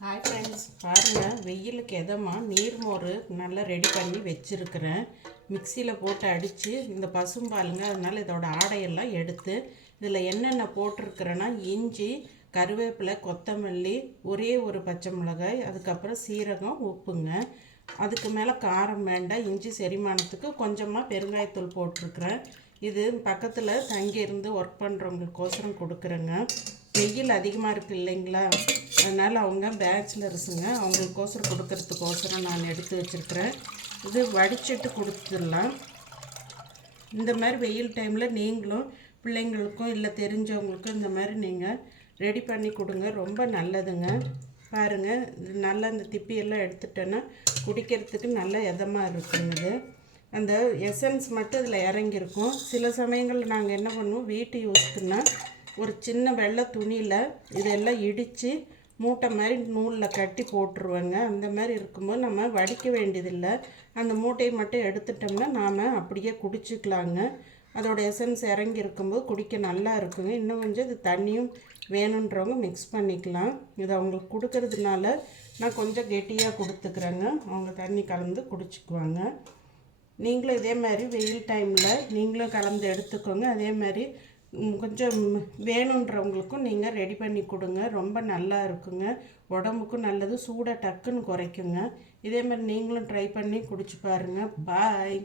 Hi friends பாருங்கள் வெயிலுக்கு எதமாக நீர்மோர் நல்லா ரெடி பண்ணி வச்சுருக்கிறேன். மிக்சியில் போட்டு அடித்து இந்த பசும்பாலுங்க அதனால் இதோட ஆடையெல்லாம் எடுத்து இதில் என்னென்ன போட்டிருக்கிறேன்னா இஞ்சி கருவேப்பிலை கொத்தமல்லி ஒரே ஒரு பச்சை மிளகாய் அதுக்கப்புறம் சீரகம் உப்புங்க. அதுக்கு மேலே காரம் வேண்டாம் இஞ்சி செரிமானத்துக்கு கொஞ்சமாக பெருங்காயத்தூள் போட்டிருக்கிறேன். இது பக்கத்தில் தங்கியிருந்து ஒர்க் பண்ணுறவங்களுக்கோசரம் கொடுக்குறேங்க. வெயில் அதிகமாக இருக்குது இல்லைங்களா? அதனால் அவங்க பேச்சுலர்ஸுங்க அவங்களுக்கோசரம் கொடுக்கறதுக்கோசரம் நான் எடுத்து வச்சுருக்கிறேன். இது வடிச்சிட்டு கொடுத்துடலாம். இந்த மாதிரி வெயில் டைமில் நீங்களும் பிள்ளைங்களுக்கும் இல்லை தெரிஞ்சவங்களுக்கும் இந்த மாதிரி நீங்கள் ரெடி பண்ணி கொடுங்க. ரொம்ப நல்லதுங்க. பாருங்கள் நல்லா அந்த திப்பியெல்லாம் எடுத்துட்டேன்னா குடிக்கிறதுக்கு நல்ல இதமாக இருக்குங்க. இது அந்த எசன்ஸ் மட்டும் இதில் இறங்கியிருக்கும். சில சமயங்களில் நாங்கள் என்ன பண்ணுவோம் வீட்டு யூஸ்க்குன்னா ஒரு சின்ன வெள்ளை துணியில் இதெல்லாம் இடித்து மூட்டை மாதிரி நூலில் கட்டி போட்டுருவேங்க. அந்த மாதிரி இருக்கும்போது நம்ம வடிக்க வேண்டியதில்லை. அந்த மூட்டையை மட்டும் எடுத்துட்டோம்னா நாம் அப்படியே குடிச்சிக்கலாங்க. அதோட எசன்ஸ் இறங்கி இருக்கும்போது குடிக்க நல்லா இருக்குங்க. இன்னும் கொஞ்சம் இது தண்ணியும் வேணுன்றவங்க மிக்ஸ் பண்ணிக்கலாம். இது அவங்களுக்கு கொடுக்கறதுனால நான் கொஞ்சம் கெட்டியாக கொடுத்துக்கிறேங்க. அவங்க தண்ணி கலந்து குடிச்சிக்குவாங்க. நீங்களும் இதே மாதிரி வெயில் டைமில் நீங்களும் கலந்து எடுத்துக்கோங்க. அதே மாதிரி கொஞ்சம் வேணுன்றவங்களுக்கும் நீங்கள் ரெடி பண்ணி கொடுங்க. ரொம்ப நல்லா இருக்குங்க. உடம்புக்கும் நல்லது. சூடை டக்குன்னு குறைக்குங்க. இதே மாதிரி நீங்களும் ட்ரை பண்ணி குடிச்சு பாருங்கள் பாய்